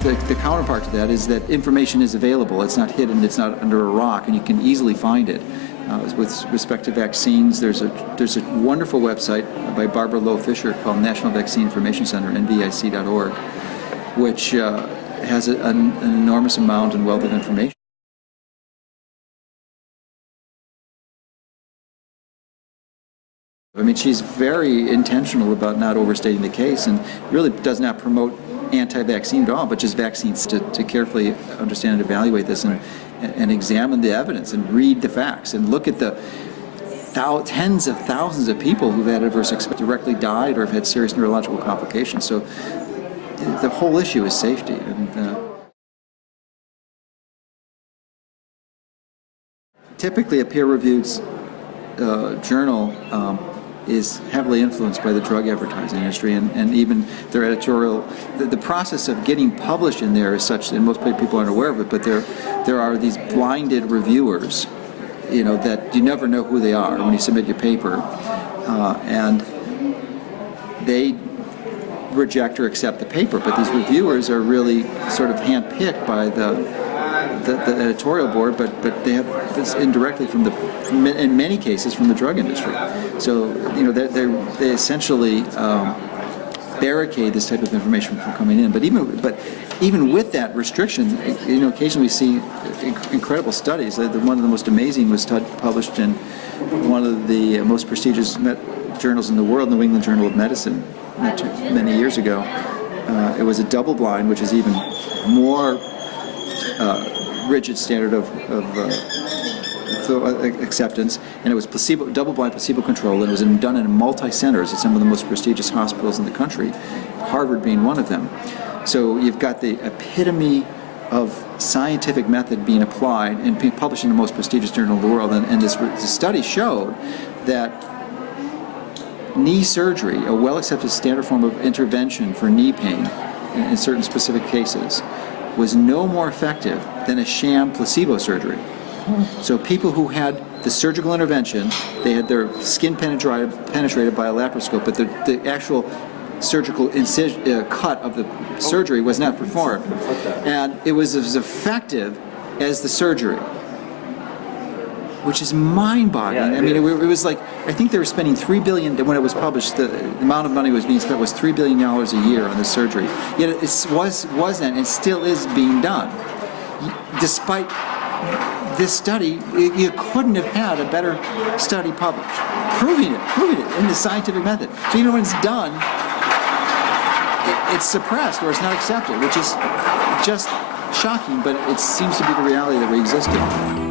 The counterpart to that is that information is available. It's not hidden, it's not under a rock, and you can easily find it. With respect to vaccines, there's a wonderful website by Barbara Lowe Fisher called National Vaccine Information Center, nvic.org, which has an enormous amount and wealth of information. I mean, she's very intentional about not overstating the case and really does not promote anti-vaccine at all, but just vaccines to carefully understand and evaluate this and examine the evidence and read the facts and look at the tens of thousands of people who've had adverse experiences, directly died or have had serious neurological complications. So the whole issue is safety. And typically a peer-reviewed journal is heavily influenced by the drug advertising industry and even their editorial. The process of getting published in there is such, and most people aren't aware of it, but there are these blinded reviewers, you know, that you never know who they are when you submit your paper, and they reject or accept the paper, but these reviewers are really sort of handpicked by the editorial board, but they have this indirectly in many cases from the drug industry. So you know they essentially barricade this type of information from coming in. But even with that restriction, you know, occasionally we see incredible studies. One of the most amazing was published in one of the most prestigious journals in the world, New England Journal of Medicine, many years ago. It was a double-blind, which is even more rigid standard of acceptance, and it was double-blind, placebo-controlled, and it was done in multi-centers at some of the most prestigious hospitals in the country, Harvard being one of them. So you've got the epitome of scientific method being applied and being published in the most prestigious journal in the world, and this study showed that knee surgery, a well-accepted standard form of intervention for knee pain in certain specific cases, was no more effective than a sham placebo surgery. So people who had the surgical intervention, they had their skin penetrated by a laparoscope, but the actual surgical cut of the surgery was not performed. And it was as effective as the surgery, which is mind-boggling. I mean, it was like, I think they were spending $3 billion, when it was published, the amount of money was being spent was $3 billion a year on this surgery. Yet it wasn't and still is being done. Despite this study, you couldn't have had a better study published, proving it in the scientific method. So even when it's done, it's suppressed or it's not accepted, which is just shocking, but it seems to be the reality that we exist in.